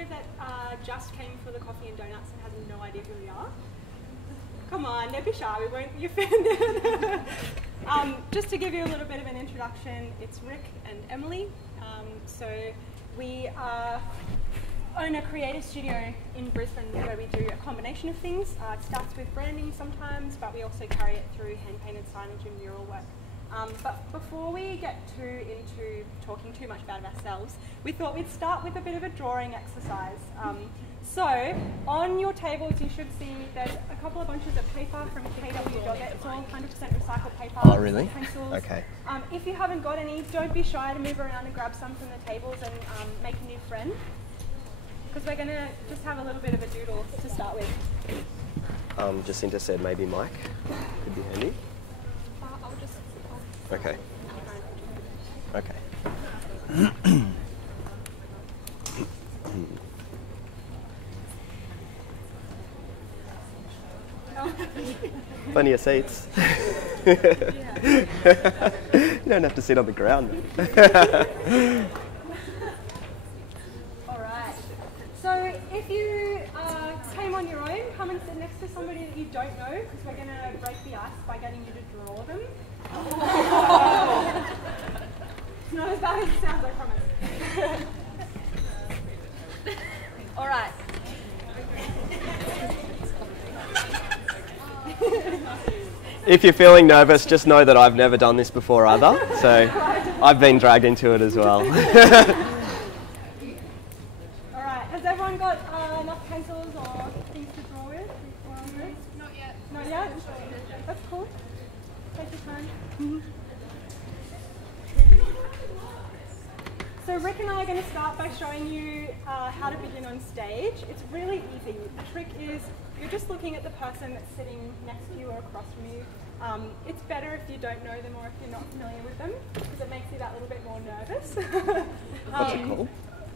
here that just came for the coffee and donuts and has no idea who we are? Come on, don't be shy, we won't be offended. Just to give you a little bit of an introduction, it's Rick and Emily. So we own a creative studio in Brisbane where we do a combination of things. It starts with branding sometimes, but we also carry it through hand-painted signage and mural work. But before we get into talking too much about ourselves, we thought we'd start with a bit of a drawing exercise. So on your tables you should see there's a couple of bunches of paper from KW Doggett. It's all 100% recycled paper. Oh really? Pencils. Okay. If you haven't got any, don't be shy to move around and grab some from the tables and make a new friend. Because we're going to just have a little bit of a doodle to start with. Jacinta said maybe Mike could be handy. I'll just... Okay. Okay. Plenty of seats. You don't have to sit on the ground. Alright. So if you came on your own, come and sit next to somebody that you don't know, because we're going to break the ice by getting you to draw them. It's not as bad as it sounds, I promise. Alright. If you're feeling nervous, just know that I've never done this before either, so I've been dragged into it as well. Alright, has everyone got enough pencils or things to draw with? Not yet. Not yet? That's cool. Take your time. So Rick and I are going to start by showing you how to begin on stage. It's really easy. The trick is you're just looking at the person that's sitting next to you or across from you. It's better if you don't know them or if you're not familiar with them, because it makes you that little bit more nervous. What's it called?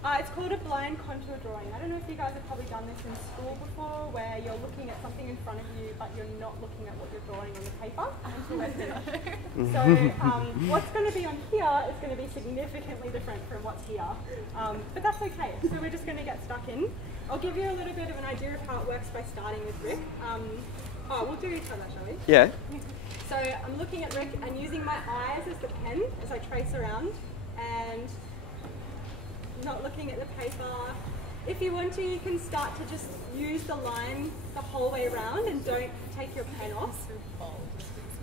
It's called a blind contour drawing. I don't know if you guys have probably done this in school before, where you're looking at something in front of you, but you're not looking at what you're drawing on the paper until they're finished. So what's going to be on here is going to be significantly different from what's here. But that's okay. So we're just going to get stuck in. I'll give you a little bit of an idea of how it works by starting with Rick. We'll do each other, shall we? Yeah. So I'm looking at Rick and using my eyes as the pen as I trace around, and not looking at the paper. If you want to, you can start to just use the line the whole way around and don't take your pen off.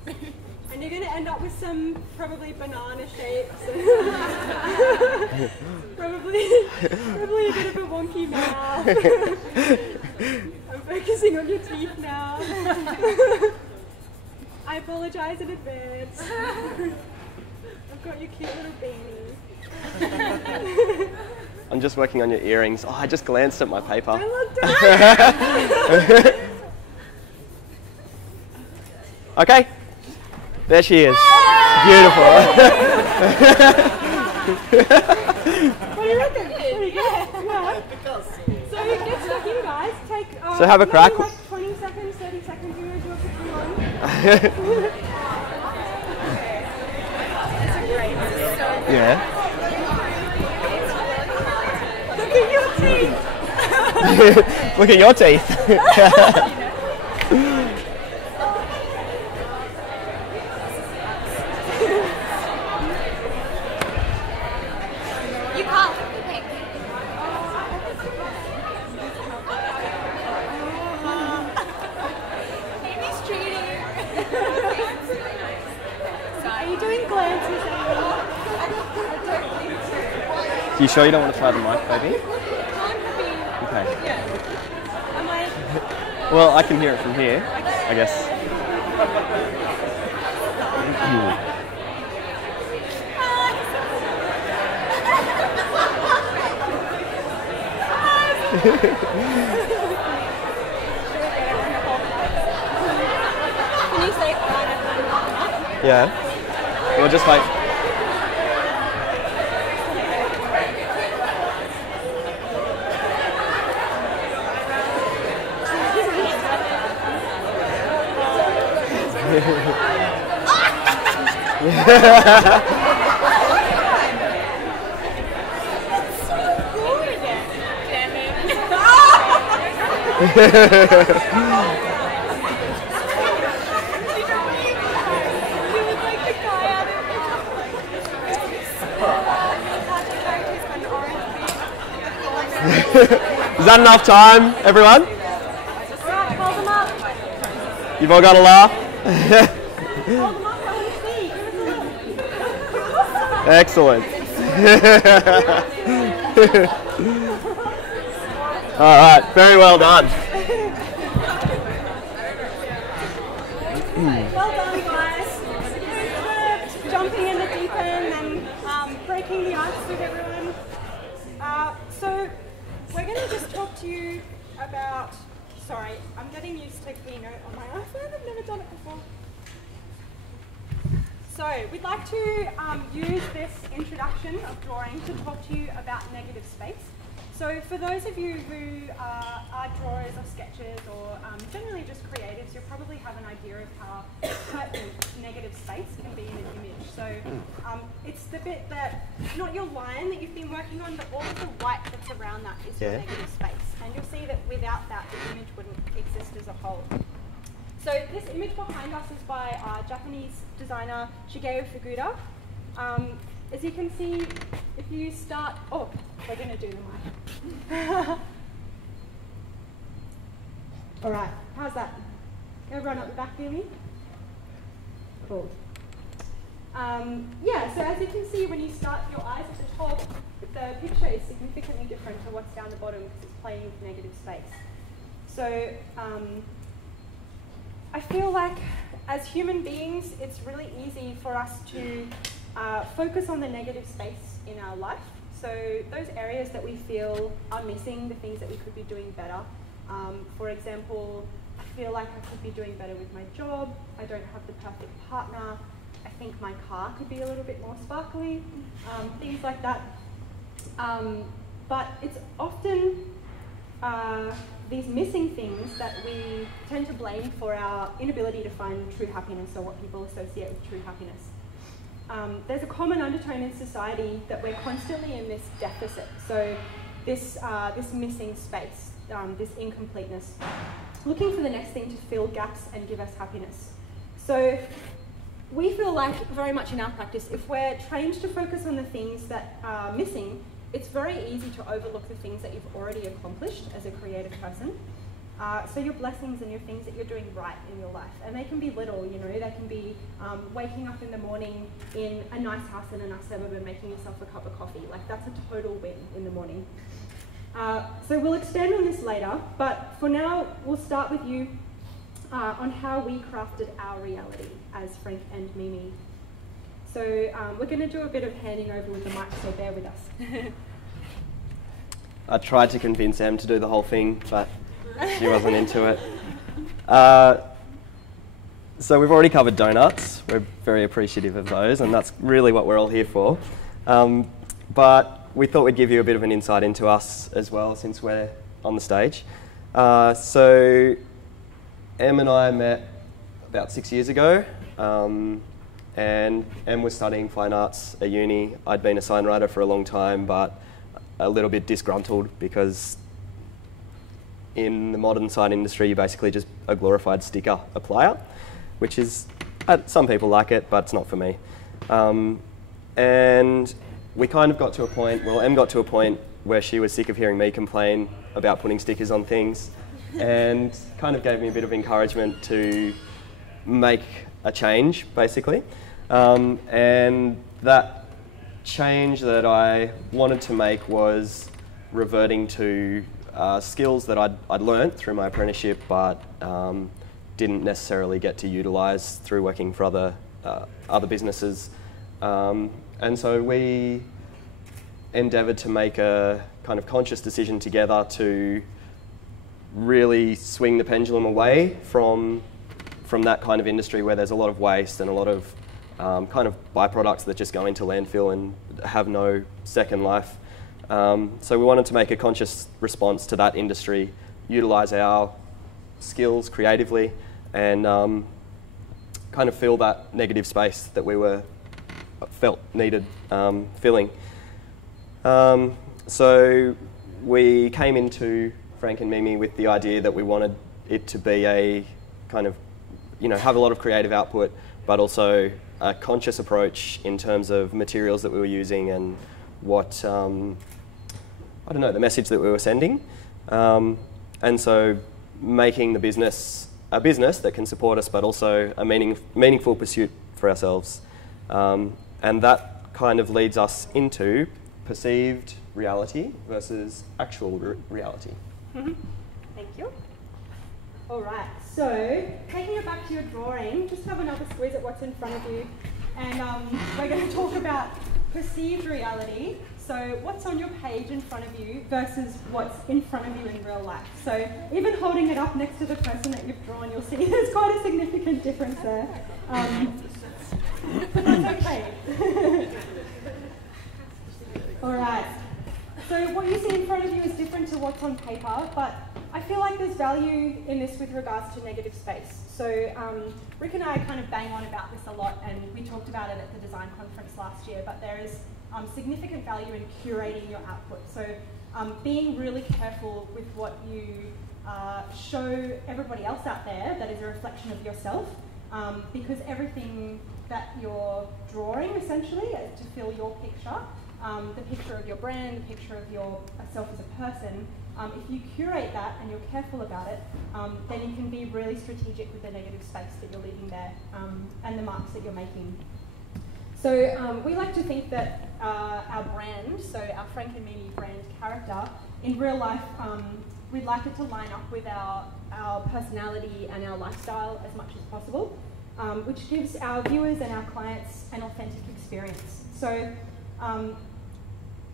And you're going to end up with some probably banana shapes. probably a bit of a wonky mouth. I'm focusing on your teeth now. I apologise in advance. I've got your cute little beanie. I'm just working on your earrings. Oh, I just glanced at my paper. Okay, there she is. Beautiful. What do you reckon? Pretty good. Yeah. So get stuck in, guys. Take so have a crack. Like 20 seconds, 30 seconds. You want to do a quick one? Yeah. Look at your teeth. You can't. Amy's cheating. Are you doing glances? You sure you don't want to try the mic, baby? Okay. Am I? Well, I can hear it from here, I guess. Can you say Yeah. We'll just wait. Is that enough time, everyone? Alright, hold them up. You've all got a laugh? Hold them up, I want to see. Give us a look. Excellent. All right, very well done. Well done, guys. Jumping in the deep end and breaking the ice with everyone. So we're going to just talk to you about, sorry, I'm getting used to Keynote on my iPhone. I've never done it before. So we'd like to use this introduction of drawing to talk to you about negative space. So for those of you who are drawers or sketchers or generally just creatives, you'll probably have an idea of how pertinent negative space can be in an image. So it's the bit that, not your line that you've been working on, but all of the white that's around that is your negative space. And you'll see that without that, the image wouldn't exist as a whole. So this image behind us is by Japanese designer Shigeru Fukuda. As you can see, if you start, oh, we're going to do the mic. All right, how's that? Everyone at the back hear me? Cool. Yeah, so as you can see, when you start your eyes at the top, the picture is significantly different to what's down the bottom because it's playing with negative space. So I feel like as human beings, it's really easy for us to focus on the negative space in our life. So those areas that we feel are missing, the things that we could be doing better. For example, I feel like I could be doing better with my job. I don't have the perfect partner. I think my car could be a little bit more sparkly, things like that. But it's often these missing things that we tend to blame for our inability to find true happiness or what people associate with true happiness. There's a common undertone in society that we're constantly in this deficit. So this missing space, this incompleteness, looking for the next thing to fill gaps and give us happiness. So we feel like very much in our practice, if we're trained to focus on the things that are missing, it's very easy to overlook the things that you've already accomplished as a creative person. So your blessings and your things that you're doing right in your life. And they can be little, you know, they can be waking up in the morning in a nice house in a nice suburb and making yourself a cup of coffee. Like, that's a total win in the morning. So we'll expand on this later, but for now, we'll start with you on how we crafted our reality as Frank and Mimi. So we're going to do a bit of handing over with the mic, so bear with us. I tried to convince Em to do the whole thing, but she wasn't into it. So we've already covered donuts. We're very appreciative of those, and that's really what we're all here for. But we thought we'd give you a bit of an insight into us as well, since we're on the stage. So Em and I met about 6 years ago, and Em was studying fine arts at uni. I'd been a sign writer for a long time, but a little bit disgruntled because in the modern sign industry, you're basically just a glorified sticker applier, which is, some people like it, but it's not for me. And we kind of got to a point, well, Em got to a point where she was sick of hearing me complain about putting stickers on things, and kind of gave me a bit of encouragement to make a change, basically. And that change that I wanted to make was reverting to skills that I'd learnt through my apprenticeship, but didn't necessarily get to utilise through working for other businesses. And so we endeavoured to make a kind of conscious decision together to really swing the pendulum away from that kind of industry where there's a lot of waste and a lot of kind of byproducts that just go into landfill and have no second life. So we wanted to make a conscious response to that industry, utilise our skills creatively, and kind of fill that negative space that we felt needed filling. So we came into Frank and Mimi with the idea that we wanted it to be a kind of, have a lot of creative output, but also a conscious approach in terms of materials that we were using and what, the message that we were sending. And so making the business a business that can support us, but also a meaningful pursuit for ourselves. And that kind of leads us into perceived reality versus actual reality. Thank you. All right, so taking it back to your drawing, just have another squeeze at what's in front of you. And we're going to talk about perceived reality. So what's on your page in front of you versus what's in front of you in real life. So even holding it up next to the person that you've drawn, you'll see there's quite a significant difference there. But that's okay. All right. So what you see in front of you is different to what's on paper, but I feel like there's value in this with regards to negative space. So Rick and I kind of bang on about this a lot, and we talked about it at the design conference last year, but there is significant value in curating your output. So being really careful with what you show everybody else out there that is a reflection of yourself, because everything that you're drawing essentially to fill your picture, the picture of your brand, the picture of yourself as a person, if you curate that and you're careful about it, then you can be really strategic with the negative space that you're leaving there and the marks that you're making. So we like to think that our brand, so our Frank and Mimi brand character, in real life, we'd like it to line up with our personality and our lifestyle as much as possible, which gives our viewers and our clients an authentic experience. So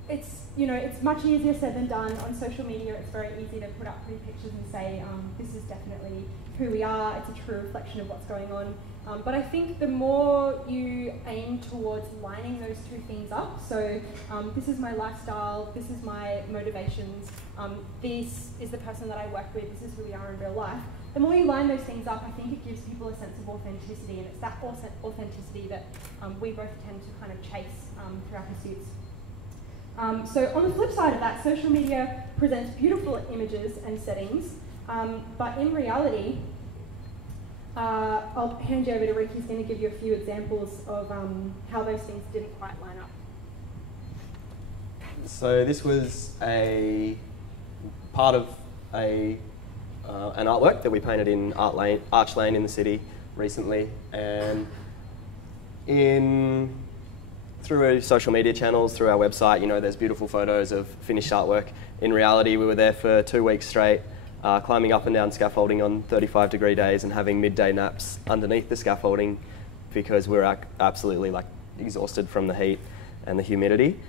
it's much easier said than done. On social media, it's very easy to put up pretty pictures and say, this is definitely who we are, it's a true reflection of what's going on. But I think the more you aim towards lining those two things up, so this is my lifestyle, this is my motivations, this is the person that I work with, this is who we are in real life, the more you line those things up, I think it gives people a sense of authenticity, and it's that authenticity that we both tend to kind of chase through our pursuits. So on the flip side of that, social media presents beautiful images and settings, but in reality, I'll hand you over to Rick. He's going to give you a few examples of how those things didn't quite line up. So this was a part of an artwork that we painted in Arch Lane in the city recently, and through our social media channels, through our website, there's beautiful photos of finished artwork. In reality, we were there for 2 weeks straight, climbing up and down scaffolding on 35-degree days and having midday naps underneath the scaffolding because we were absolutely exhausted from the heat and the humidity.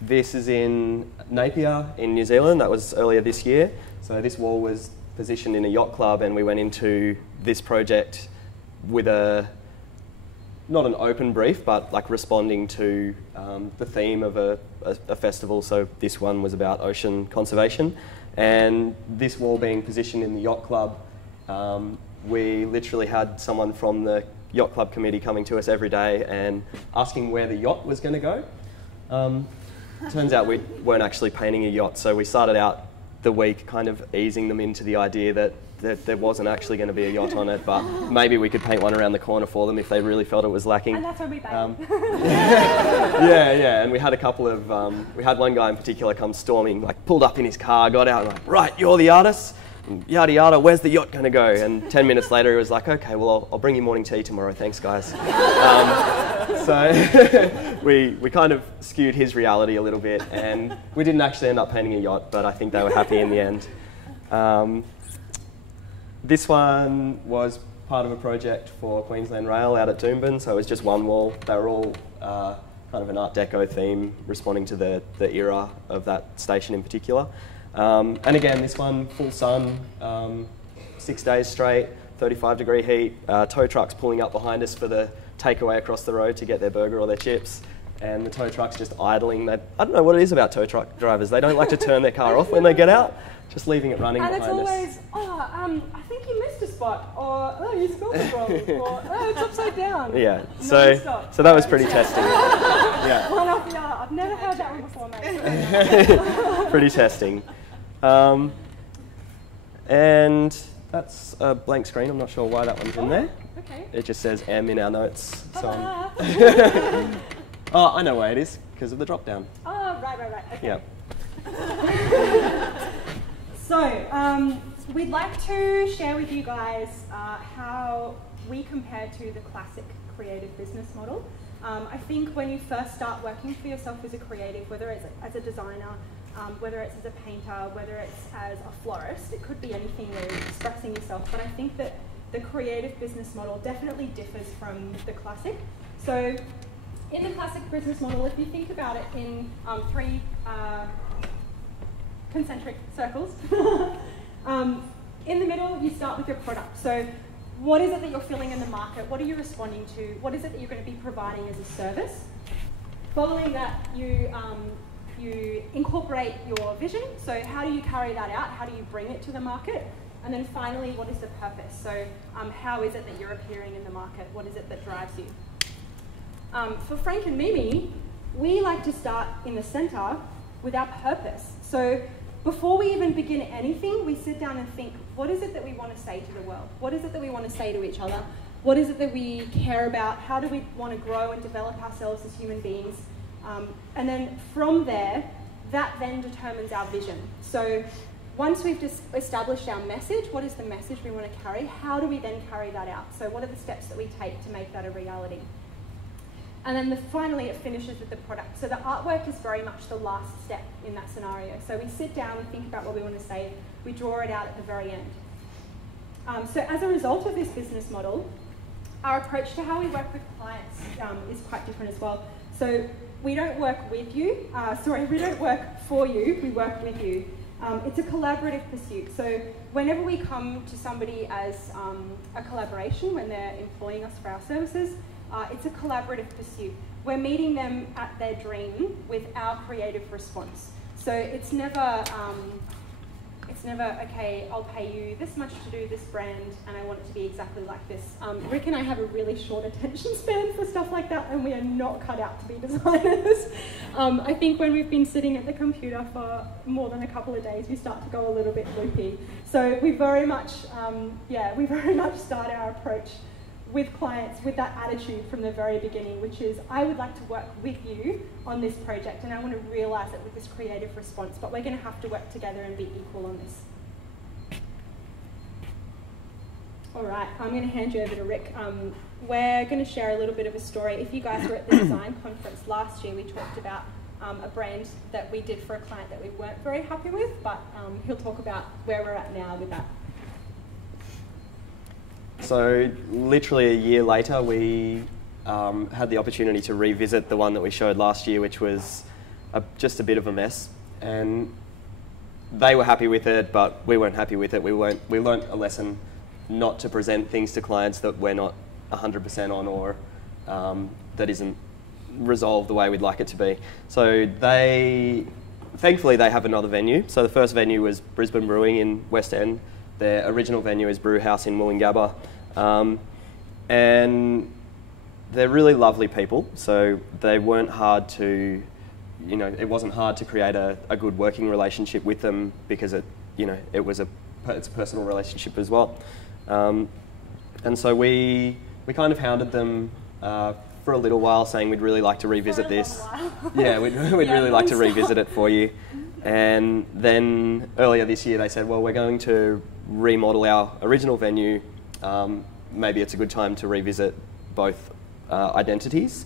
This is in Napier in New Zealand. That was earlier this year. So this wall was positioned in a yacht club, and we went into this project with not an open brief, but responding to the theme of a festival. So this one was about ocean conservation. And this wall being positioned in the yacht club, we literally had someone from the yacht club committee coming to us every day and asking where the yacht was going to go. Turns out we weren't actually painting a yacht, so we started out the week kind of easing them into the idea that there wasn't actually going to be a yacht on it, but maybe we could paint one around the corner for them if they really felt it was lacking. And that's what we painted. Yeah, and we had a couple of, we had one guy in particular come storming, pulled up in his car, got out and right, you're the artist? Yada yada, where's the yacht going to go? And 10 minutes later he was like, okay, well I'll bring you morning tea tomorrow, thanks guys. So we kind of skewed his reality a little bit, and we didn't actually end up painting a yacht, but I think they were happy in the end. This one was part of a project for Queensland Rail out at Doomben, so it was just one wall. They were all kind of an Art Deco theme, responding to the era of that station in particular. And again, this one, full sun, 6 days straight, 35-degree heat, tow trucks pulling up behind us for the takeaway across the road to get their burger or their chips, and the tow trucks just idling. I don't know what it is about tow truck drivers. They don't like to turn their car off when they get out, just leaving it running behind us. And it's always, I think you missed a spot, or oh, you spilled it wrong, or oh, it's upside down. Yeah, so that was pretty testing. Yeah. One off the other. I've never heard that one before, mate. Pretty testing. And that's a blank screen. I'm not sure why that one's in there. Okay. It just says M in our notes. So Ta-da. oh, I know why it is, because of the drop down. Oh, right. Okay. Yeah. So, we'd like to share with you guys how we compare to the classic creative business model. I think when you first start working for yourself as a creative, whether it's as a designer, whether it's as a painter, whether it's as a florist, it could be anything where you're expressing yourself, but I think that the creative business model definitely differs from the classic. So in the classic business model, if you think about it in three concentric circles, in the middle you start with your product. So what is it that you're filling in the market? What are you responding to? What is it that you're going to be providing as a service? Following that, you incorporate your vision. So how do you carry that out? How do you bring it to the market? And then finally, what is the purpose? So how is it that you're appearing in the market? What is it that drives you? For Frank and Mimi, we like to start in the center with our purpose. So before we even begin anything, we sit down and think, what is it that we want to say to the world? What is it that we want to say to each other? What is it that we care about? How do we want to grow and develop ourselves as human beings? And then from there, that then determines our vision. So once we've just established our message, what is the message we want to carry? How do we then carry that out? So what are the steps that we take to make that a reality? And then finally, it finishes with the product. So the artwork is very much the last step in that scenario. So we sit down, we think about what we want to say, we draw it out at the very end. So as a result of this business model, our approach to how we work with clients is quite different as well. So we don't work with you, we don't work for you, we work with you. It's a collaborative pursuit. So whenever we come to somebody as a collaboration, when they're employing us for our services, it's a collaborative pursuit. We're meeting them at their dream with our creative response. So it's never, okay, I'll pay you this much to do this brand and I want it to be exactly like this. Rick and I have a really short attention span for stuff like that, and we are not cut out to be designers. I think when we've been sitting at the computer for more than a couple of days, we start to go a little bit loopy. So we very much start our approach with clients with that attitude from the very beginning, which is, I would like to work with you on this project and I want to realise it with this creative response, but we're going to have to work together and be equal on this. All right, I'm going to hand you over to Rick. We're going to share a little bit of a story. If you guys were at the design conference last year, we talked about a brand that we did for a client that we weren't very happy with, but he'll talk about where we're at now with that. So literally a year later, we had the opportunity to revisit the one that we showed last year, which was just a bit of a mess. And they were happy with it, but we weren't happy with it. We learnt a lesson not to present things to clients that we're not 100% on, or that isn't resolved the way we'd like it to be. So thankfully they have another venue. So the first venue was Brisbane Brewing in West End. Their original venue is Brew House in Wollongabba. And they're really lovely people, so they weren't hard to, it wasn't hard to create a good working relationship with them, because it's a personal relationship as well. And so we kind of hounded them for a little while, saying we'd really like to revisit this. Yeah, we'd really like to revisit it for you. And then earlier this year they said, well, we're going to remodel our original venue. Maybe it's a good time to revisit both identities.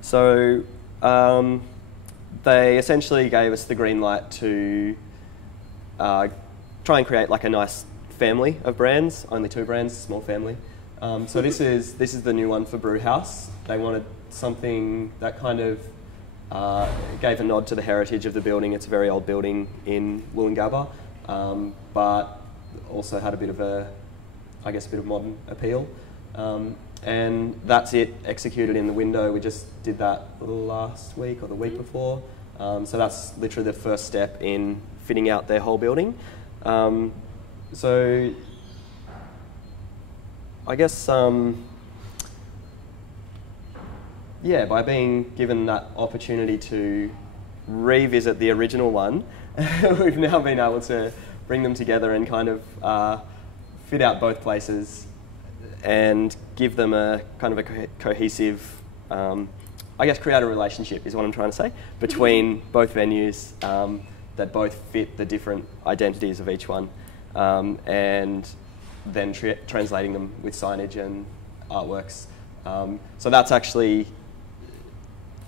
So they essentially gave us the green light to try and create like a nice family of brands, only 2 brands, small family. So this is the new one for Brew House. They wanted something that kind of gave a nod to the heritage of the building. It's a very old building in Wollongabba, but also had a bit of modern appeal. And that's it, executed in the window. We just did that last week or the week before. So that's literally the first step in fitting out their whole building. So I guess, yeah, by being given that opportunity to revisit the original one, we've now been able to bring them together and kind of fit out both places and give them a kind of a cohesive, I guess, create a relationship is what I'm trying to say, between both venues that both fit the different identities of each one, and then translating them with signage and artworks. So that's actually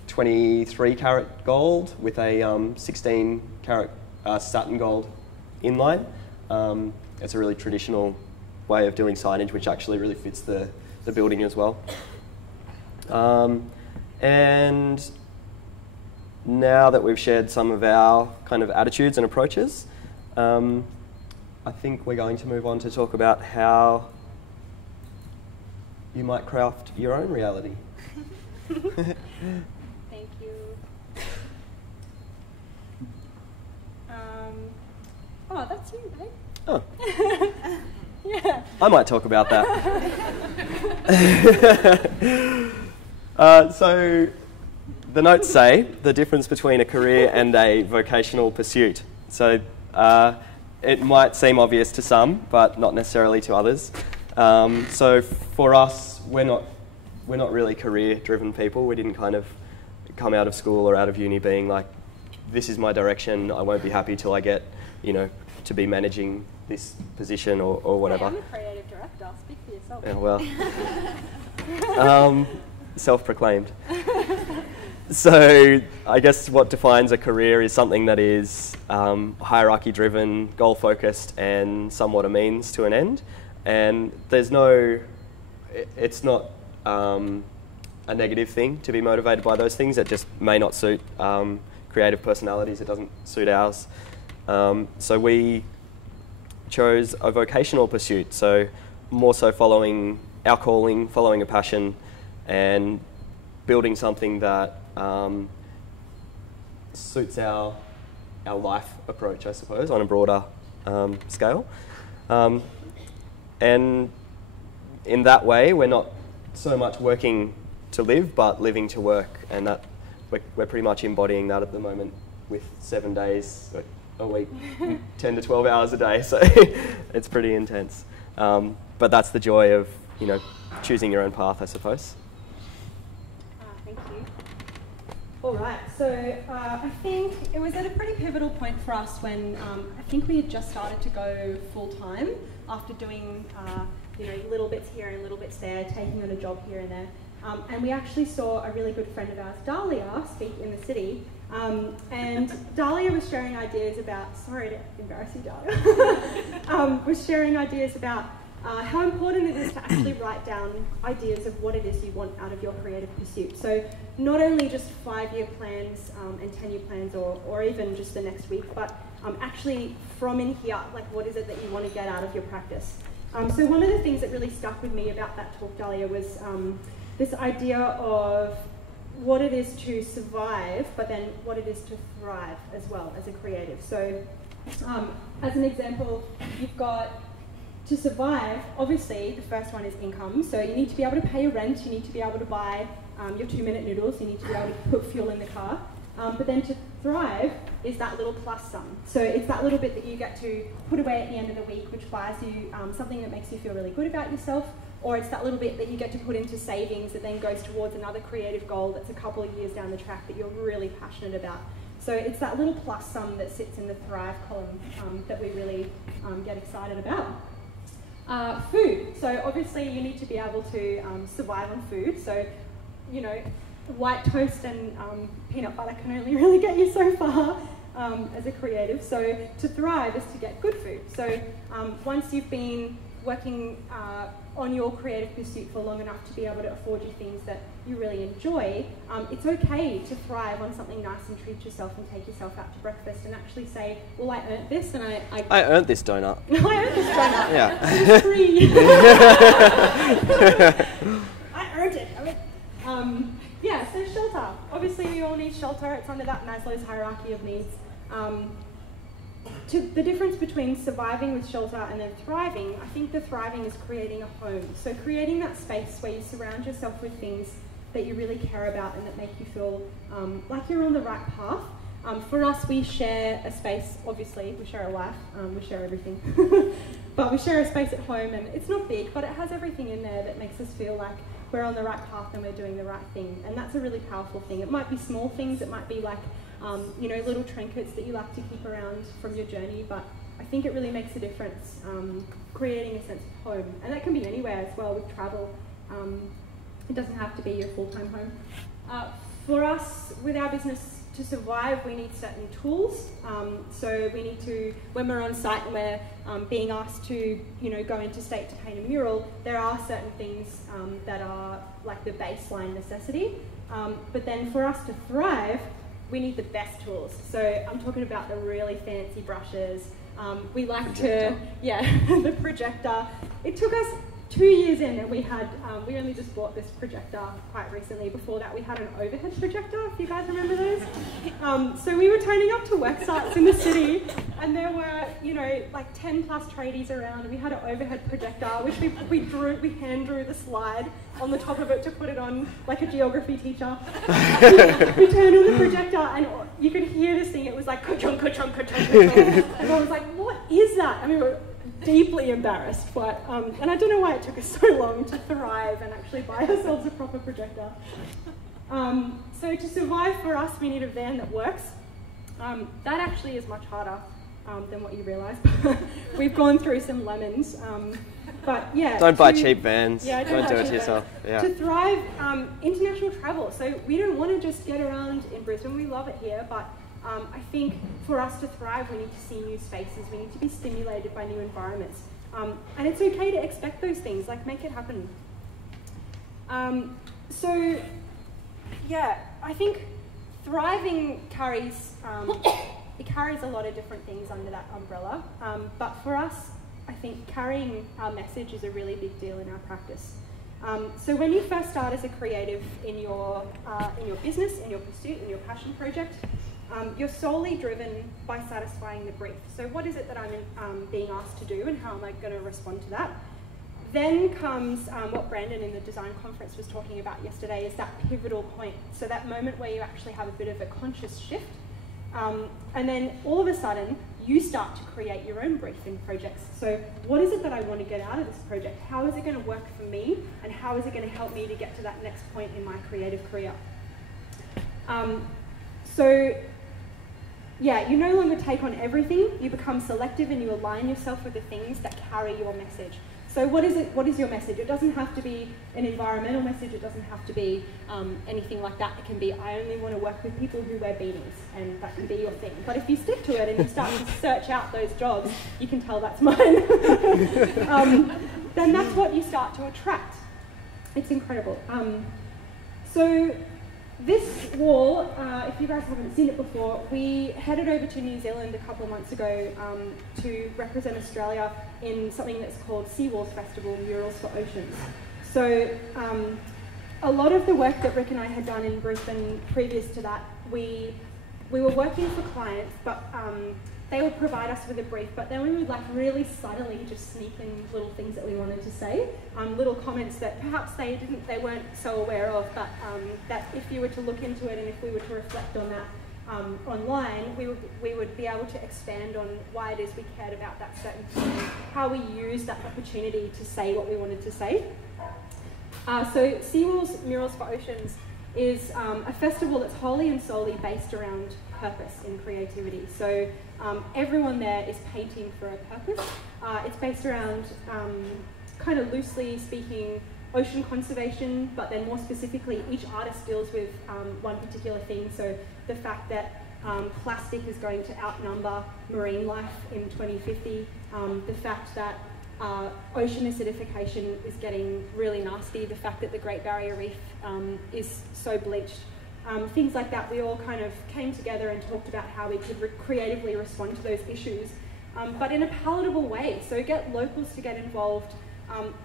23 karat gold with a 16 karat satin gold inline. It's a really traditional way of doing signage, which actually really fits the building as well. And now that we've shared some of our kind of attitudes and approaches, I think we're going to move on to talk about how you might craft your own reality. Thank you. Oh, that's you, babe. Oh. Yeah. I might talk about that. So the notes say the difference between a career and a vocational pursuit. So it might seem obvious to some, but not necessarily to others. So for us, we're not really career-driven people. We didn't kind of come out of school or out of uni being like, this is my direction. I won't be happy till I get, you know, to be managing this position or whatever. Hey, I'm a creative director. Speak for yourself. Yeah, well, self-proclaimed. So I guess what defines a career is something that is hierarchy-driven, goal-focused, and somewhat a means to an end. And there's no, it's not a negative thing to be motivated by those things. It just may not suit creative personalities. It doesn't suit ours. So we chose a vocational pursuit, so more so following our calling, following a passion, and building something that suits our life approach, I suppose, on a broader scale. And in that way, we're not so much working to live, but living to work, and that we're pretty much embodying that at the moment with 7 days a week, 10 to 12 hours a day, so it's pretty intense. But that's the joy of, you know, choosing your own path, I suppose. Thank you. All right, so I think it was at a pretty pivotal point for us when I think we had just started to go full-time after doing you know, little bits here and little bits there, taking on a job here and there. And we actually saw a really good friend of ours, Dahlia, speak in the city. And Dahlia was sharing ideas about, sorry to embarrass you, Dahlia, was sharing ideas about how important it is to actually write down ideas of what it is you want out of your creative pursuit. So not only just 5-year plans and 10-year plans or even just the next week, but actually from in here, like what is it that you want to get out of your practice. So one of the things that really stuck with me about that talk, Dahlia, was this idea of what it is to survive, but then what it is to thrive as well as a creative. So as an example, you've got to survive, obviously the first one is income. So you need to be able to pay your rent, you need to be able to buy your 2-minute noodles, you need to be able to put fuel in the car. But then to thrive is that little plus sum. So it's that little bit that you get to put away at the end of the week, which buys you something that makes you feel really good about yourself, or it's that little bit that you get to put into savings that then goes towards another creative goal that's a couple of years down the track that you're really passionate about. So it's that little plus sum that sits in the thrive column that we really get excited about. Food. So obviously you need to be able to survive on food. So, you know, white toast and peanut butter can only really get you so far as a creative. So to thrive is to get good food. So once you've been working on your creative pursuit for long enough to be able to afford you things that you really enjoy, it's okay to thrive on something nice and treat yourself and take yourself out to breakfast and actually say, well, I earned this and I earned this donut. I earned this donut. Yeah. It's free. I earned it. I mean, yeah, so shelter. Obviously we all need shelter. It's under that Maslow's hierarchy of needs. the difference between surviving with shelter and then thriving, I think the thriving is creating a home. So creating that space where you surround yourself with things that you really care about and that make you feel like you're on the right path. For us, we share a space, obviously, we share a life, we share everything. But we share a space at home, and it's not big, but it has everything in there that makes us feel like we're on the right path and we're doing the right thing. And that's a really powerful thing. It might be small things, it might be like, you know, little trinkets that you like to keep around from your journey, but I think it really makes a difference, creating a sense of home. And that can be anywhere as well with travel. It doesn't have to be your full-time home. For us, with our business, to survive, we need certain tools. So we need to, when we're on site and we're being asked to, you know, go into state to paint a mural, there are certain things that are like the baseline necessity. But then for us to thrive, we need the best tools. So I'm talking about the really fancy brushes. We like to, the projector. It took us 2 years in, and we only just bought this projector quite recently. Before that, we had an overhead projector, if you guys remember those. So we were turning up to work sites in the city, and there were, you know, like 10 plus tradies around. We had an overhead projector, which we hand drew the slide on the top of it to put it on like a geography teacher. We turned on the projector, and you could hear this thing. It was like ka-chung, ka-chung, ka-chung, ka-chung. And I was like, what is that? I mean, we were deeply embarrassed, but and I don't know why it took us so long to thrive and actually buy ourselves a proper projector. So to survive for us, we need a van that works. That actually is much harder than what you realise. We've gone through some lemons, but yeah. Don't buy cheap vans. Yeah, don't do it to yourself. Yeah. To thrive, international travel. So we don't want to just get around in Brisbane. We love it here, but I think for us to thrive, we need to see new spaces. We need to be stimulated by new environments. And it's okay to expect those things, like make it happen. So, yeah, I think thriving carries, it carries a lot of different things under that umbrella. But for us, I think carrying our message is a really big deal in our practice. So when you first start as a creative in your business, in your pursuit, in your passion project, you're solely driven by satisfying the brief. So what is it that I'm being asked to do, and how am I going to respond to that? Then comes what Brandon in the design conference was talking about yesterday, is that pivotal point. So that moment where you actually have a bit of a conscious shift. And then all of a sudden, you start to create your own brief in projects. So what is it that I want to get out of this project? How is it going to work for me? And how is it going to help me to get to that next point in my creative career? So yeah, you no longer take on everything. You become selective and you align yourself with the things that carry your message. So what is it? What is your message? It doesn't have to be an environmental message. It doesn't have to be anything like that. It can be, I only want to work with people who wear beanies, and that can be your thing. But if you stick to it and you start to search out those jobs, you can tell that's mine. Then that's what you start to attract. It's incredible. So this wall, if you guys haven't seen it before, we headed over to New Zealand a couple of months ago to represent Australia in something that's called Seawalls Festival, Murals for Oceans. So a lot of the work that Rick and I had done in Brisbane previous to that, we were working for clients, but they would provide us with a brief, but then we would like really subtly just sneak in little things that we wanted to say, little comments that perhaps they weren't so aware of, but that if you were to look into it and if we were to reflect on that online, we would be able to expand on why it is we cared about that certain thing, how we used that opportunity to say what we wanted to say. So Seawalls Murals for Oceans is a festival that's wholly and solely based around purpose in creativity. So everyone there is painting for a purpose. It's based around, kind of loosely speaking, ocean conservation, but then more specifically, each artist deals with one particular thing. So the fact that plastic is going to outnumber marine life in 2050, the fact that ocean acidification is getting really nasty, the fact that the Great Barrier Reef is so bleached. Things like that, we all kind of came together and talked about how we could creatively respond to those issues, but in a palatable way. So get locals to get involved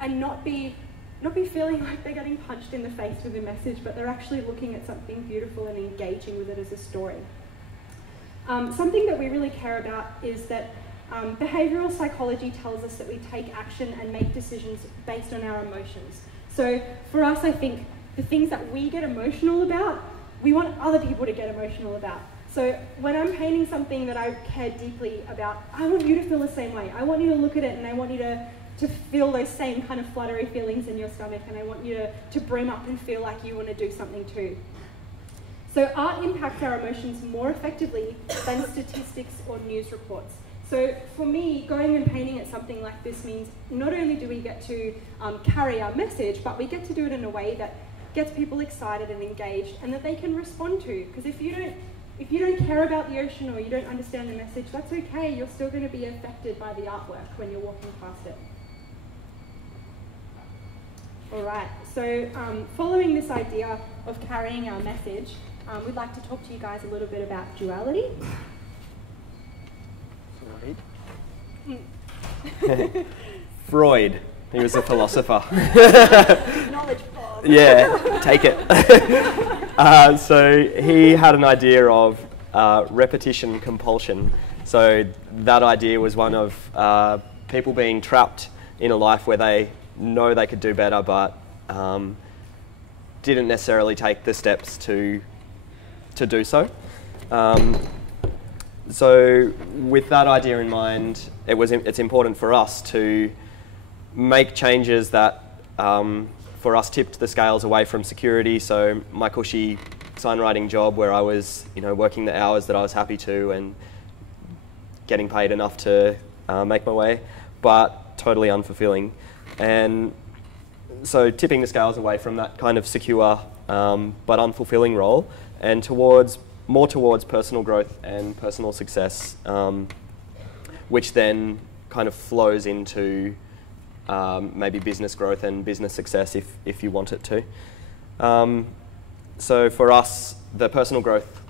and not be feeling like they're getting punched in the face with a message, but they're actually looking at something beautiful and engaging with it as a story. Something that we really care about is that behavioural psychology tells us that we take action and make decisions based on our emotions. So for us, I think the things that we get emotional about, we want other people to get emotional about. So when I'm painting something that I care deeply about, I want you to feel the same way. I want you to look at it and I want you to feel those same kind of fluttery feelings in your stomach, and I want you to brim up and feel like you want to do something too. So art impacts our emotions more effectively than statistics or news reports. So for me, going and painting at something like this means not only do we get to carry our message, but we get to do it in a way that gets people excited and engaged and that they can respond to. Because if you don't care about the ocean or you don't understand the message, that's okay. You're still going to be affected by the artwork when you're walking past it. All right, so following this idea of carrying our message, we'd like to talk to you guys a little bit about duality. Freud, he was a philosopher. Knowledge bomb. Yeah, take it. So he had an idea of repetition compulsion. So that idea was one of people being trapped in a life where they know they could do better, but didn't necessarily take the steps to do so. So with that idea in mind, it's important for us to make changes that for us tipped the scales away from security. So my cushy signwriting job where I was working the hours that I was happy to and getting paid enough to make my way, but totally unfulfilling. And so tipping the scales away from that kind of secure but unfulfilling role and more towards personal growth and personal success, which then kind of flows into maybe business growth and business success if you want it to. So for us, the personal growth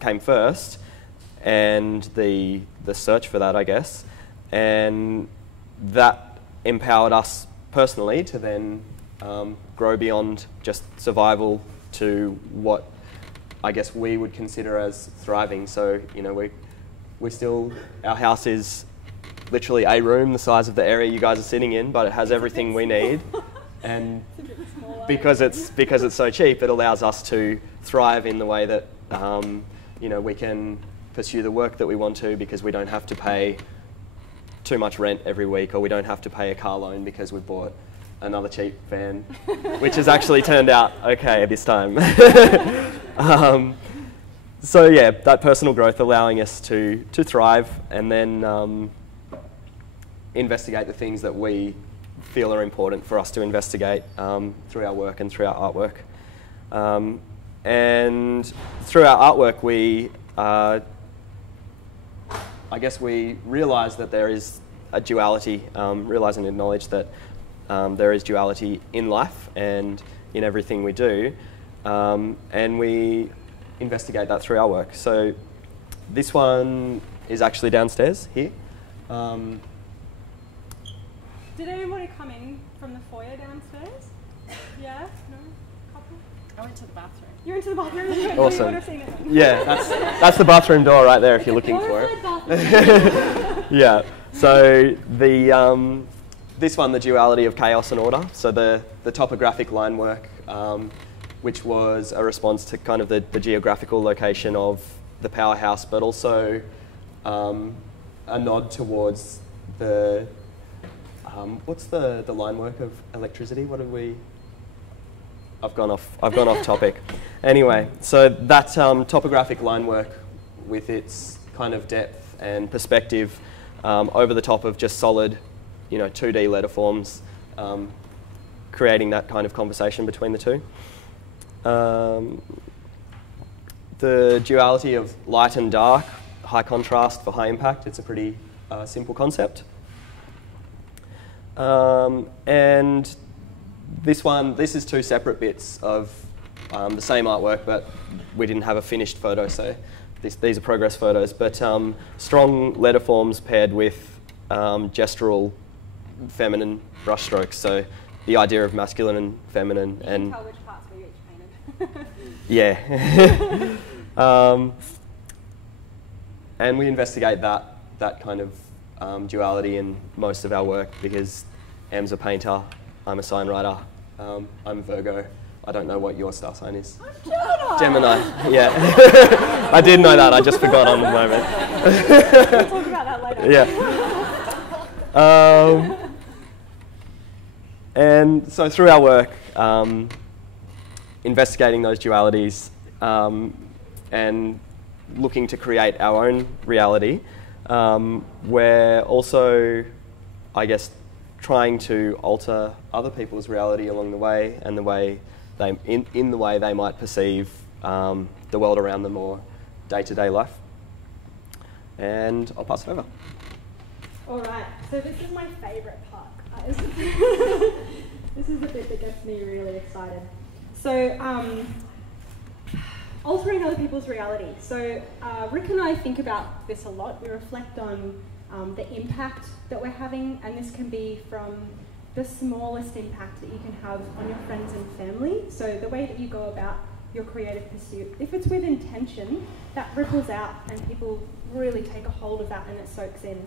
came first, and the search for that, I guess, and that empowered us personally to then grow beyond just survival to what I guess we would consider as thriving. So we still, our house is literally a room the size of the area you guys are sitting in, but it has everything we need, and because it's so cheap, it allows us to thrive in the way that we can pursue the work that we want to, because we don't have to pay too much rent every week, or we don't have to pay a car loan because we've bought another cheap van, which has actually turned out okay this time. So yeah, that personal growth allowing us to thrive, and then investigate the things that we feel are important for us to investigate through our work and through our artwork. And through our artwork, we I guess we realise that there is a duality, realise and acknowledge that there is duality in life and in everything we do, and we investigate that through our work. So this one is actually downstairs here. Did anybody come in from the foyer downstairs? Yeah? No? Couple? I went to the bathroom. You went to the bathroom? Awesome. You would have seen it then. Yeah, that's the bathroom door right there if you're looking for it. Yeah, so this one, the duality of chaos and order. So the topographic line work, which was a response to kind of the geographical location of the powerhouse, but also a nod towards the, what's the line work of electricity? What have we... I've gone off topic. Anyway, so that topographic line work with its kind of depth and perspective over the top of just solid, 2D letter forms, creating that kind of conversation between the two. The duality of light and dark, high contrast for high impact, it's a pretty simple concept. And this is two separate bits of the same artwork, but we didn't have a finished photo, so these are progress photos. But strong letter forms paired with gestural feminine brushstrokes, so the idea of masculine and feminine. You can tell which parts were each painted. Yeah. And we investigate that kind of duality in most of our work because Em's a painter, I'm a sign writer, I'm a Virgo. I don't know what your star sign is. I'm Gemini, yeah. I did know that, I just forgot on the moment. We'll talk about that later. Yeah. And so through our work, investigating those dualities and looking to create our own reality, we're also, I guess, trying to alter other people's reality along the way and the way they, in the way they might perceive the world around them or day-to-day life. And I'll pass it over. All right, so this is my favourite part, guys. This is the bit that gets me really excited. So, altering other people's reality. So, Rick and I think about this a lot. We reflect on the impact that we're having, and this can be from the smallest impact that you can have on your friends and family. So the way that you go about your creative pursuit, if it's with intention, that ripples out and people really take a hold of that and it soaks in.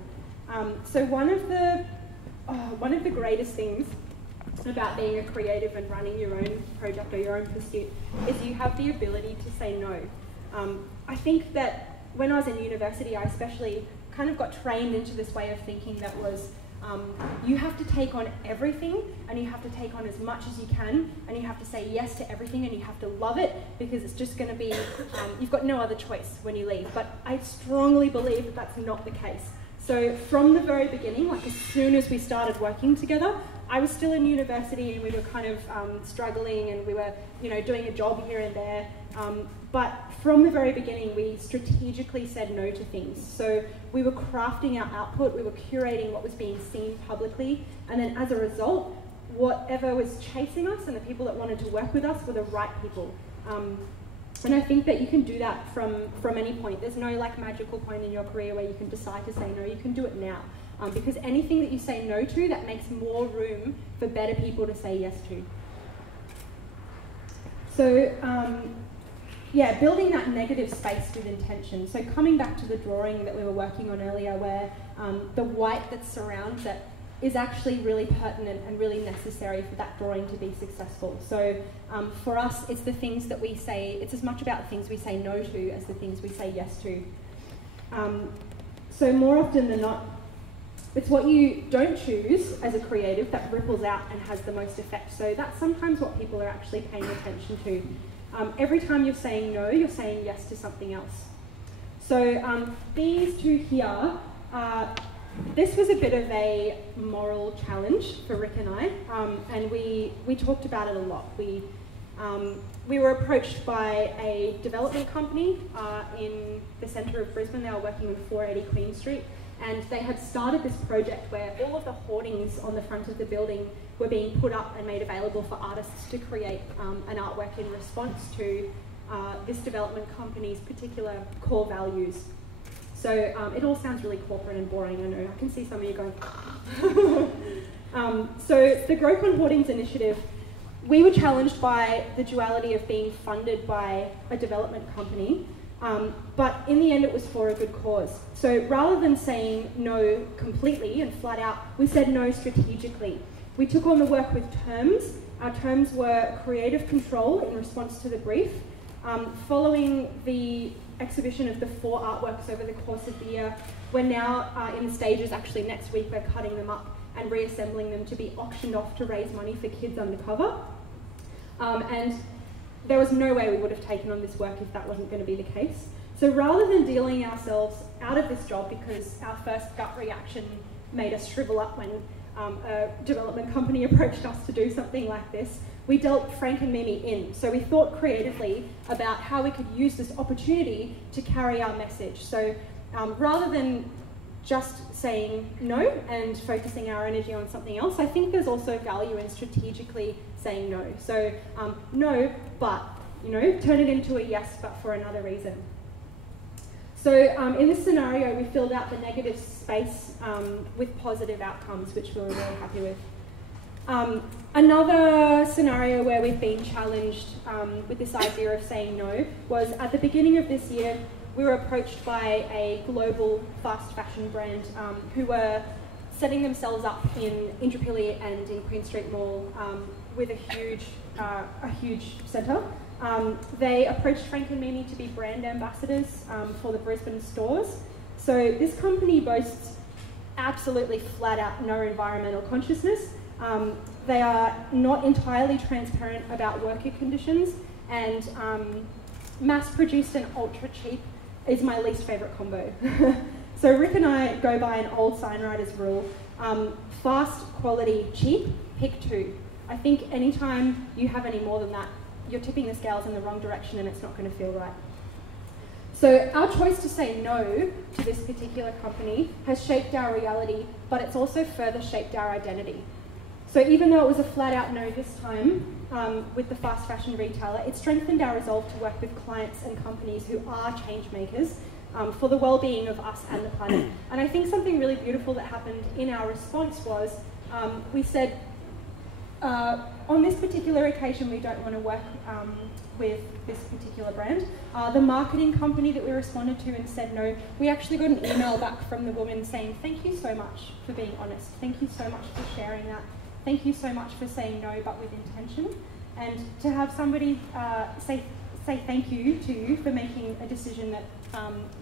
So one of the greatest things about being a creative and running your own project or your own pursuit is you have the ability to say no. I think that when I was in university, I especially kind of got trained into this way of thinking that was you have to take on everything and you have to take on as much as you can and you have to say yes to everything and you have to love it because it's just going to be, you've got no other choice when you leave. But I strongly believe that that's not the case. So from the very beginning, like as soon as we started working together, I was still in university and we were kind of struggling and we were, doing a job here and there. But from the very beginning, we strategically said no to things. So we were crafting our output, we were curating what was being seen publicly, and then as a result, whatever was chasing us and the people that wanted to work with us were the right people. And I think that you can do that from any point. There's no like magical point in your career where you can decide to say no, you can do it now. Because anything that you say no to, that makes more room for better people to say yes to. So, yeah, building that negative space with intention. So coming back to the drawing that we were working on earlier where the white that surrounds it is actually really pertinent and really necessary for that drawing to be successful. So for us, it's the things that we say, it's as much about the things we say no to as the things we say yes to. So more often than not, it's what you don't choose as a creative that ripples out and has the most effect. So that's sometimes what people are actually paying attention to. Every time you're saying no, you're saying yes to something else. So these two here, this was a bit of a moral challenge for Rick and I, and we talked about it a lot. We were approached by a development company in the centre of Brisbane. They were working on 480 Queen Street, and they had started this project where all of the hoardings on the front of the building were being put up and made available for artists to create an artwork in response to this development company's particular core values. So it all sounds really corporate and boring, I know. I can see some of you going, So the Growth on Hoardings initiative, we were challenged by the duality of being funded by a development company, but in the end it was for a good cause. So rather than saying no completely and flat out, we said no strategically. We took on the work with terms. Our terms were creative control in response to the brief. Following the exhibition of the 4 artworks over the course of the year, we're now in the stages, actually next week we're cutting them up and reassembling them to be auctioned off to raise money for Kids Undercover. And there was no way we would have taken on this work if that wasn't going to be the case. So rather than dealing ourselves out of this job because our first gut reaction made us shrivel up when a development company approached us to do something like this, we dealt Frank and Mimi in. So we thought creatively about how we could use this opportunity to carry our message. So rather than just saying no and focusing our energy on something else, I think there's also value in strategically saying no. So no, but, turn it into a yes, but for another reason. So in this scenario, we filled out the negative space with positive outcomes, which we were really happy with. Another scenario where we've been challenged with this idea of saying no was at the beginning of this year, we were approached by a global fast fashion brand who were setting themselves up in Indooroopilly and in Queen Street Mall with a huge centre. They approached Frank and Mimi to be brand ambassadors for the Brisbane stores. So this company boasts absolutely flat out no environmental consciousness. They are not entirely transparent about worker conditions, and mass-produced and ultra-cheap is my least favourite combo. So Rick and I go by an old signwriter's rule. Fast, quality, cheap, pick two. I think anytime you have any more than that, you're tipping the scales in the wrong direction and it's not going to feel right. So our choice to say no to this particular company has shaped our reality, but it's also further shaped our identity. So even though it was a flat out no this time with the fast fashion retailer, it strengthened our resolve to work with clients and companies who are change makers for the well-being of us and the planet. And I think something really beautiful that happened in our response was we said, on this particular occasion, we don't want to work with this particular brand. The marketing company that we responded to and said no, we actually got an email back from the woman saying, thank you so much for being honest. Thank you so much for sharing that. Thank you so much for saying no, but with intention. And to have somebody say thank you to you for making a decision that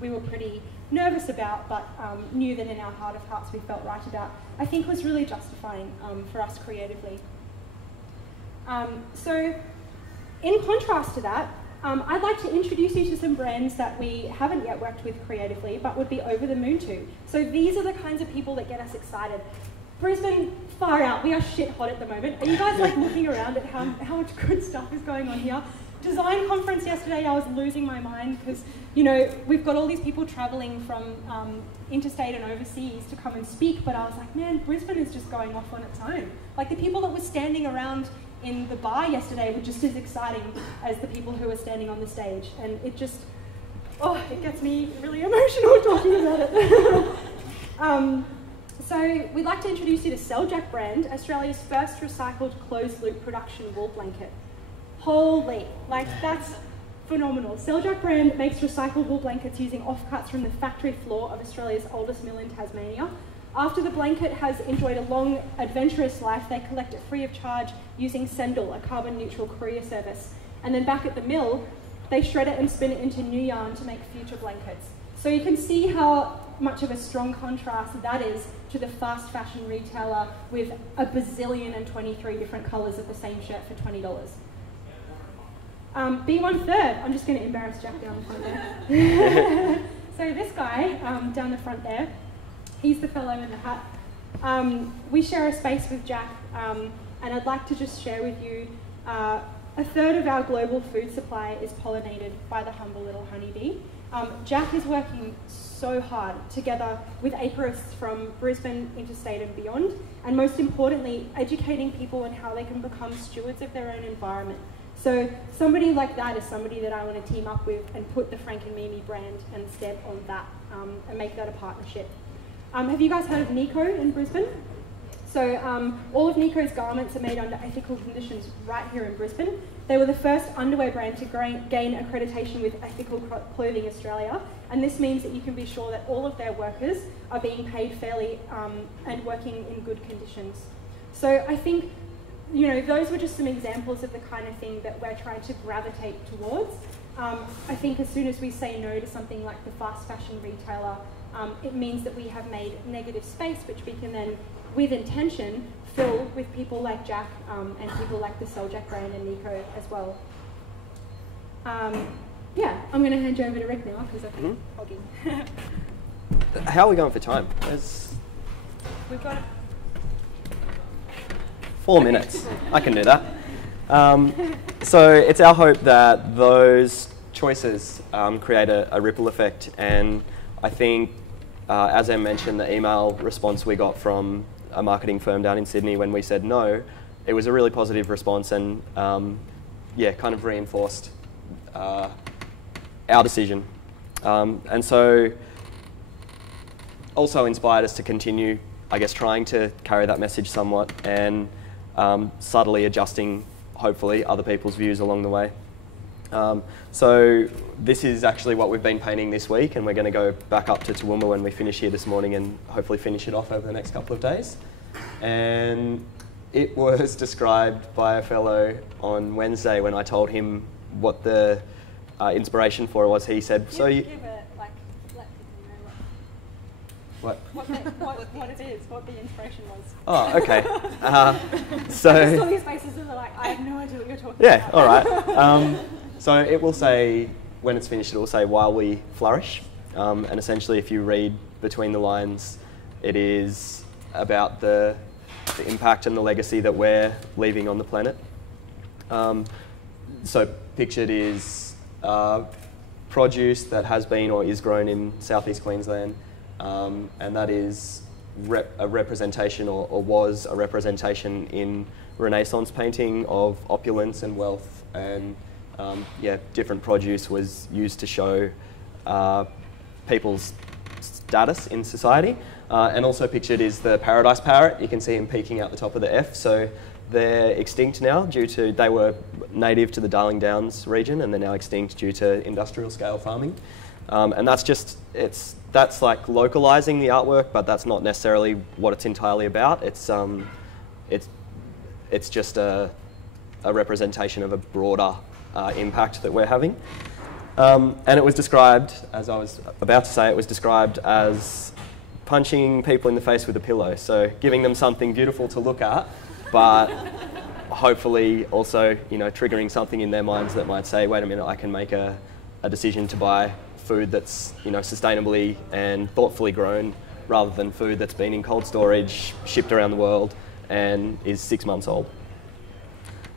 we were pretty nervous about, but knew that in our heart of hearts we felt right about, I think was really justifying for us creatively. So in contrast to that, I'd like to introduce you to some brands that we haven't yet worked with creatively, but would be over the moon to. So these are the kinds of people that get us excited. Brisbane Far Out, we are shit hot at the moment. Are you guys like looking around at how much good stuff is going on here? Design conference yesterday, I was losing my mind because, you know, we've got all these people travelling from interstate and overseas to come and speak, but I was like, man, Brisbane is just going off on its own. Like the people that were standing around in the bar yesterday were just as exciting as the people who were standing on the stage. And it just, oh, it gets me really emotional talking about it. So we'd like to introduce you to Seljack brand, Australia's first recycled closed-loop production wool blanket. Holy, like that's phenomenal. Seljack brand makes recycled wool blankets using offcuts from the factory floor of Australia's oldest mill in Tasmania. After the blanket has enjoyed a long, adventurous life, they collect it free of charge using Sendle, a carbon-neutral courier service. And then back at the mill, they shred it and spin it into new yarn to make future blankets. So you can see how much of a strong contrast that is to the fast fashion retailer with a bazillion and 23 different colours of the same shirt for $20. B1 third, I'm just going to embarrass Jack down the front there. So this guy down the front there, he's the fellow in the hat. We share a space with Jack, and I'd like to just share with you a third of our global food supply is pollinated by the humble little honeybee. Jack is working so hard together with aparists from Brisbane, interstate and beyond, and most importantly, educating people on how they can become stewards of their own environment. So somebody like that is somebody that I want to team up with and put the Frank and Mimi brand and stamp on that and make that a partnership. Have you guys heard of Nikos in Brisbane? So all of Nikos garments are made under ethical conditions right here in Brisbane. They were the first underwear brand to gain accreditation with Ethical Clothing Australia, and this means that you can be sure that all of their workers are being paid fairly and working in good conditions. So I think, you know, those were just some examples of the kind of thing that we're trying to gravitate towards. I think as soon as we say no to something like the fast fashion retailer, it means that we have made negative space, which we can then, with intention, fill with people like Jack and people like the Seljack brand and Nikos as well. Yeah, I'm going to hand you over to Rick now because I've been hogging. How are we going for time? We've got 4 minutes. I can do that. So it's our hope that those choices create a ripple effect, and I think, as Em mentioned, the email response we got from a marketing firm down in Sydney when we said no, it was a really positive response, and yeah, kind of reinforced our decision. And so also inspired us to continue, I guess, trying to carry that message somewhat and subtly adjusting, hopefully, other people's views along the way. So this is actually what we've been painting this week, and we're going to go back up to Toowoomba when we finish here this morning and hopefully finish it off over the next couple of days. And it was described by a fellow on Wednesday when I told him what the inspiration for it was. He said, Give it, like, let people know what it is, what the inspiration was. Oh, okay. So I just saw these faces and they're like, I have no idea what you're talking about. Yeah, all right. So it will say, when it's finished, it will say, while we flourish. And essentially, if you read between the lines, it is about the impact and the legacy that we're leaving on the planet. So pictured is produce that has been or is grown in southeast Queensland, and that is a representation or was a representation in Renaissance painting of opulence and wealth, and different produce was used to show people's status in society. And also pictured is the paradise parrot. You can see him peeking out the top of the F. So they're extinct now due to, they were native to the Darling Downs region, and they're now extinct due to industrial scale farming. And that's just, that's like localizing the artwork, but that's not necessarily what it's entirely about. It's just a representation of a broader impact that we're having. And it was described, as I was about to say, it was described as punching people in the face with a pillow. So giving them something beautiful to look at, but hopefully also, triggering something in their minds that might say, wait a minute, I can make a decision to buy food that's, sustainably and thoughtfully grown, rather than food that's been in cold storage, shipped around the world, and is 6 months old.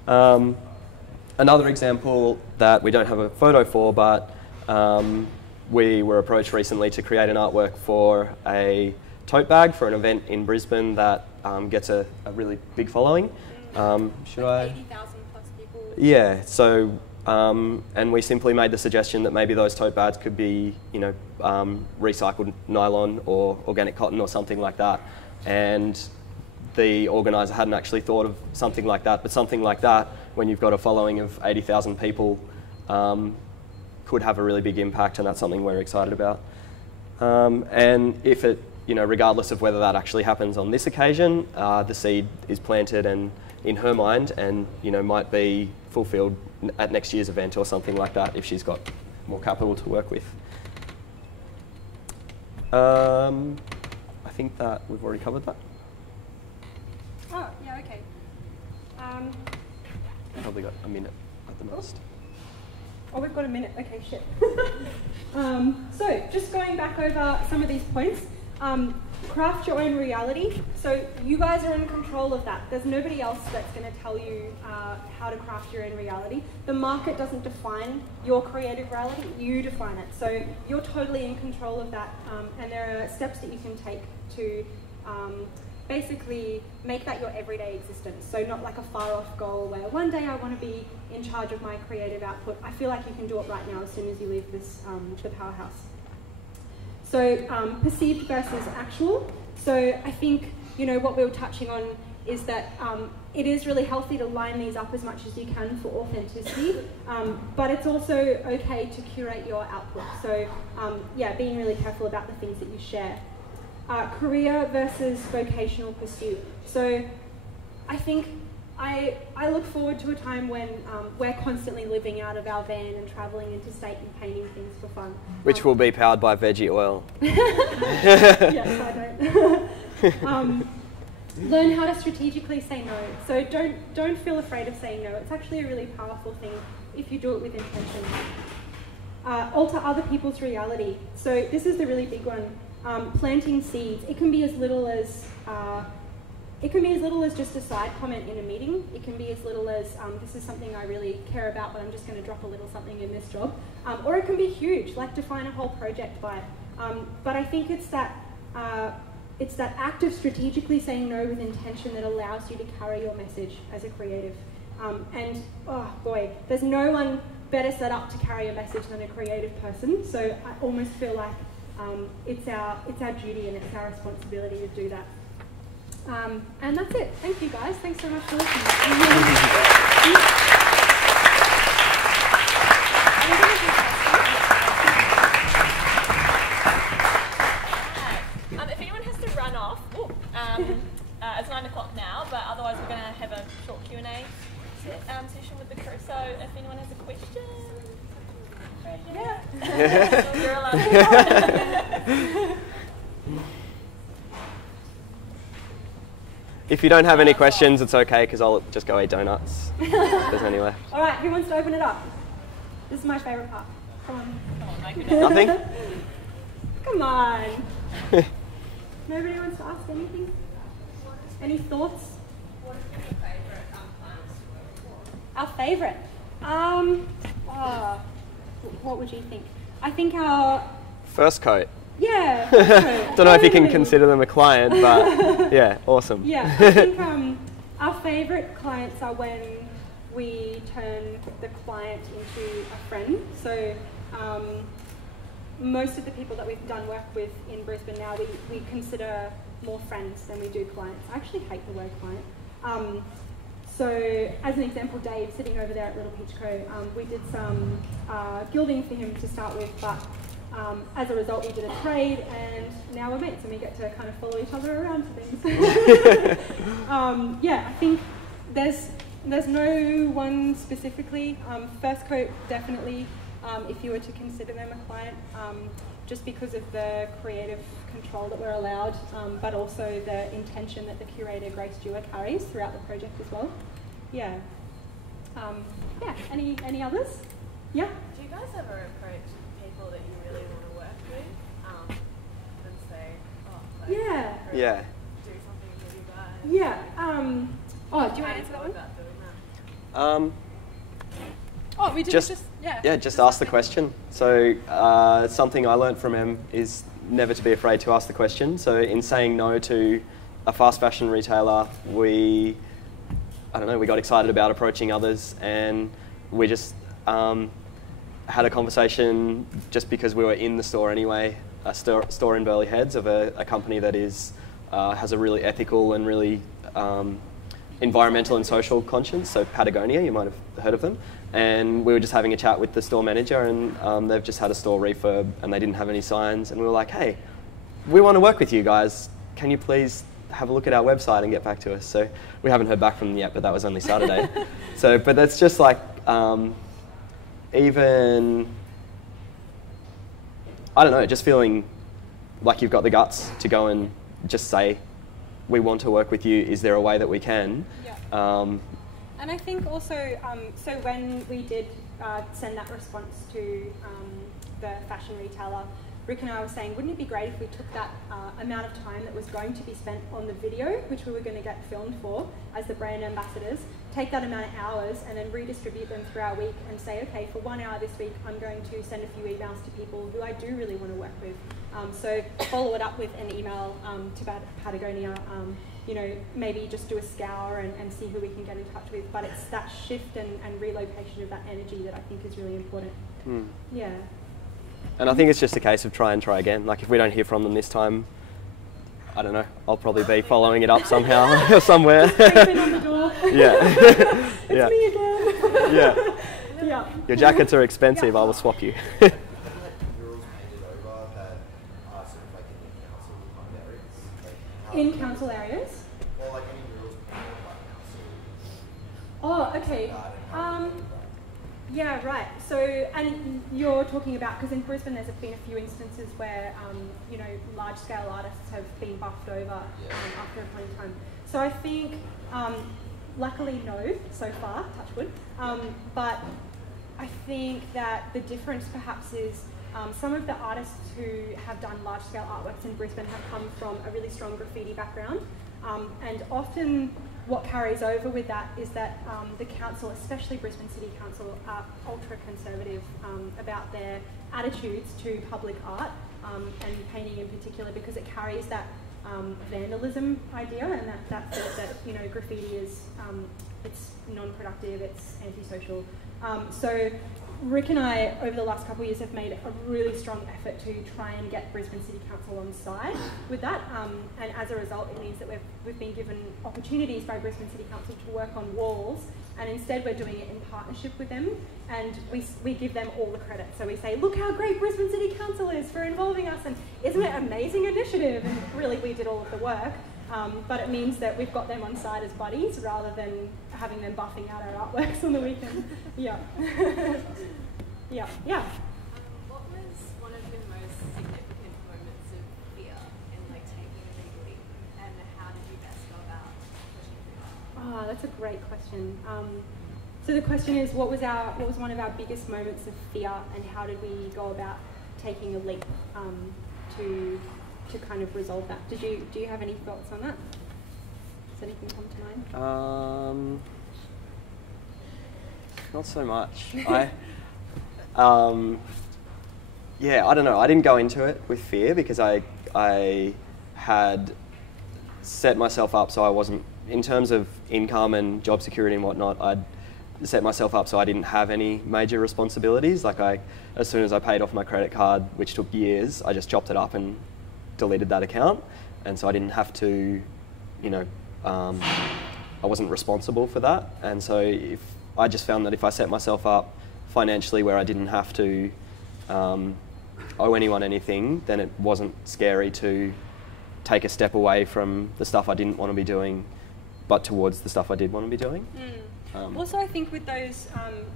Another example that we don't have a photo for, but we were approached recently to create an artwork for a tote bag for an event in Brisbane that gets a really big following. Should I? 80,000 plus people. Yeah, so, and we simply made the suggestion that maybe those tote bags could be, recycled nylon or organic cotton or something like that. And the organiser hadn't actually thought of something like that, but something like that, when you've got a following of 80,000 people, could have a really big impact, and that's something we're excited about. And if it, regardless of whether that actually happens on this occasion, the seed is planted and in her mind, and might be fulfilled at next year's event or something like that if she's got more capital to work with. I think that we've already covered that. Oh, yeah, okay. Probably got a minute at the most. Oh, we've got a minute. Okay, shit. So, just going back over some of these points. Craft your own reality. So, you guys are in control of that. There's nobody else that's going to tell you how to craft your own reality. The market doesn't define your creative reality. You define it. So, you're totally in control of that. And there are steps that you can take to basically make that your everyday existence. So not like a far off goal where one day I want to be in charge of my creative output. I feel like you can do it right now as soon as you leave this, the powerhouse. So perceived versus actual. So I think, what we were touching on is that it is really healthy to line these up as much as you can for authenticity, but it's also okay to curate your output. So being really careful about the things that you share. Career versus vocational pursuit. So I think I look forward to a time when we're constantly living out of our van and travelling interstate and painting things for fun. Which will be powered by veggie oil. Yes, I don't. Learn how to strategically say no. So don't feel afraid of saying no. It's actually a really powerful thing if you do it with intention. Alter other people's reality. So this is the really big one. Planting seeds. It can be as little as just a side comment in a meeting. It can be as little as this is something I really care about, but I'm just going to drop a little something in this job. Or it can be huge, like define a whole project by it. But I think it's that act of strategically saying no with intention that allows you to carry your message as a creative. And oh boy, there's no one better set up to carry a message than a creative person. So I almost feel like it's our duty and it's our responsibility to do that. And that's it. Thank you guys. Thanks so much for listening. You're allowed. If you don't have any questions, it's okay because I'll just go eat donuts. If there's any left. All right, who wants to open it up? This is my favourite part. Come on. Nothing? Come on. Nobody wants to ask anything? Any thoughts? What is your favourite plants to work for? Our favourite? What would you think? I think our... First coat. Yeah. Don't know if you can consider them a client, but yeah, awesome. Yeah, I think our favourite clients are when we turn the client into a friend. So most of the people that we've done work with in Brisbane now, we consider more friends than we do clients. I actually hate the word client. So as an example, Dave, sitting over there at Little Peach Co, we did some gilding for him to start with, but as a result we did a trade and now we're mates and we get to kind of follow each other around to things. Yeah, I think there's no one specifically. First Coat, definitely, if you were to consider them a client, just because of the creative control that we're allowed, but also the intention that the curator Grace Dewar carries throughout the project as well. Yeah. Yeah, any others? Yeah? Do you guys ever approach people that you really want to work with and say, oh, like, Yeah. do something with you guys? Yeah. Do you want to answer that one? About doing that? Oh, we did just ask the question. So something I learned from Em is never to be afraid to ask the question. So in saying no to a fast fashion retailer, we got excited about approaching others, and we just had a conversation just because we were in the store anyway, a store in Burleigh Heads of a company that is has a really ethical and really environmental and social conscience. So Patagonia, you might have heard of them. And we were just having a chat with the store manager, and they've just had a store refurb and they didn't have any signs, and we were like, hey, we want to work with you guys. Can you please have a look at our website and get back to us? So we haven't heard back from them yet, but that was only Saturday. But that's just like, even, I don't know, just feeling like you've got the guts to go and just say, we want to work with you, is there a way that we can? Yeah. And I think also, so when we did send that response to the fashion retailer, Rick and I were saying, wouldn't it be great if we took that amount of time that was going to be spent on the video, which we were going to get filmed for as the brand ambassadors, take that amount of hours and then redistribute them through our week and say, okay, for 1 hour this week, I'm going to send a few emails to people who I do really want to work with. So follow it up with an email to Patagonia, maybe just do a scour and see who we can get in touch with. But it's that shift and relocation of that energy that I think is really important. Yeah. And I think it's just a case of try again. Like if we don't hear from them this time, I don't know, I'll probably be following it up somehow or somewhere. Scraping on the door. Yeah. It's me again. Yeah. Yeah. Your jackets are expensive, I will swap you. In council areas? Well, like any rules by council. Oh, okay. Yeah, right. So, and you're talking about, because in Brisbane there's been a few instances where, large-scale artists have been buffed over after a point in time. So I think, luckily no, so far, touch wood, but I think that the difference perhaps is some of the artists who have done large-scale artworks in Brisbane have come from a really strong graffiti background, and often what carries over with that is that the council, especially Brisbane City Council, are ultra-conservative about their attitudes to public art and painting in particular, because it carries that vandalism idea and that graffiti is it's non-productive, it's antisocial. So Rick and I, over the last couple of years, have made a really strong effort to try and get Brisbane City Council on side with that, and as a result it means that we've been given opportunities by Brisbane City Council to work on walls, and instead we're doing it in partnership with them, and we give them all the credit. So we say, look how great Brisbane City Council is for involving us, and isn't it an amazing initiative? And really we did all of the work, but it means that we've got them on side as buddies rather than having them buffing out our artworks on the weekend. Yeah. Yeah. What was That's a great question. So the question is, what was one of our biggest moments of fear, and how did we go about taking a leap to kind of resolve that? Do you have any thoughts on that? Does anything come to mind? Not so much. Yeah, I don't know. I didn't go into it with fear because I had set myself up so I wasn't, in terms of income and job security and whatnot, I'd set myself up so I didn't have any major responsibilities. Like as soon as I paid off my credit card, which took years, I just chopped it up and deleted that account. And so I didn't have to, I wasn't responsible for that. And so I just found that if I set myself up financially where I didn't have to owe anyone anything, then it wasn't scary to take a step away from the stuff I didn't want to be doing, but towards the stuff I did want to be doing. Also, I think with those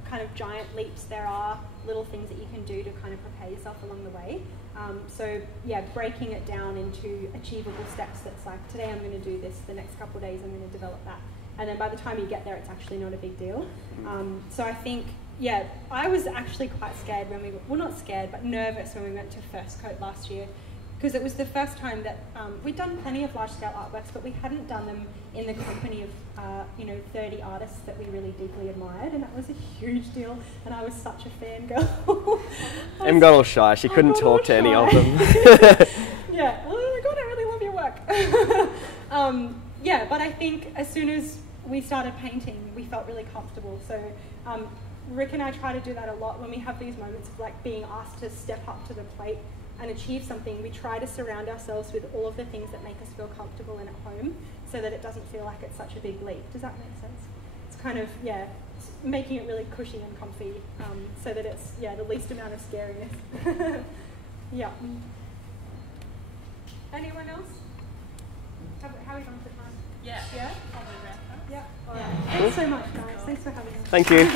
kind of giant leaps, there are little things that you can do to kind of prepare yourself along the way. So yeah, breaking it down into achievable steps. That's like, today I'm going to do this, the next couple of days I'm going to develop that. And then by the time you get there, it's actually not a big deal. So I think, yeah, I was actually quite scared when well, not scared, but nervous when we went to First Coat last year, because it was the first time that we'd done plenty of large-scale artworks, but we hadn't done them in the company of 30 artists that we really deeply admired, and that was a huge deal. And I was such a fangirl. Em got all shy. She couldn't talk to any of them. Yeah. Oh my God, I really love your work. Yeah, but I think as soon as we started painting, we felt really comfortable. So Rick and I try to do that a lot when we have these moments of like being asked to step up to the plate and achieve something. We try to surround ourselves with all of the things that make us feel comfortable and at home, so that it doesn't feel like it's such a big leap. Does that make sense? It's kind of, yeah, making it really cushy and comfy, so that it's, yeah, the least amount of scariness. Yeah. Anyone else? How are we going for time? Yeah. Yeah? Probably wrap up. Yeah. All right. Thanks so much, guys. Thanks for having us. Thank you.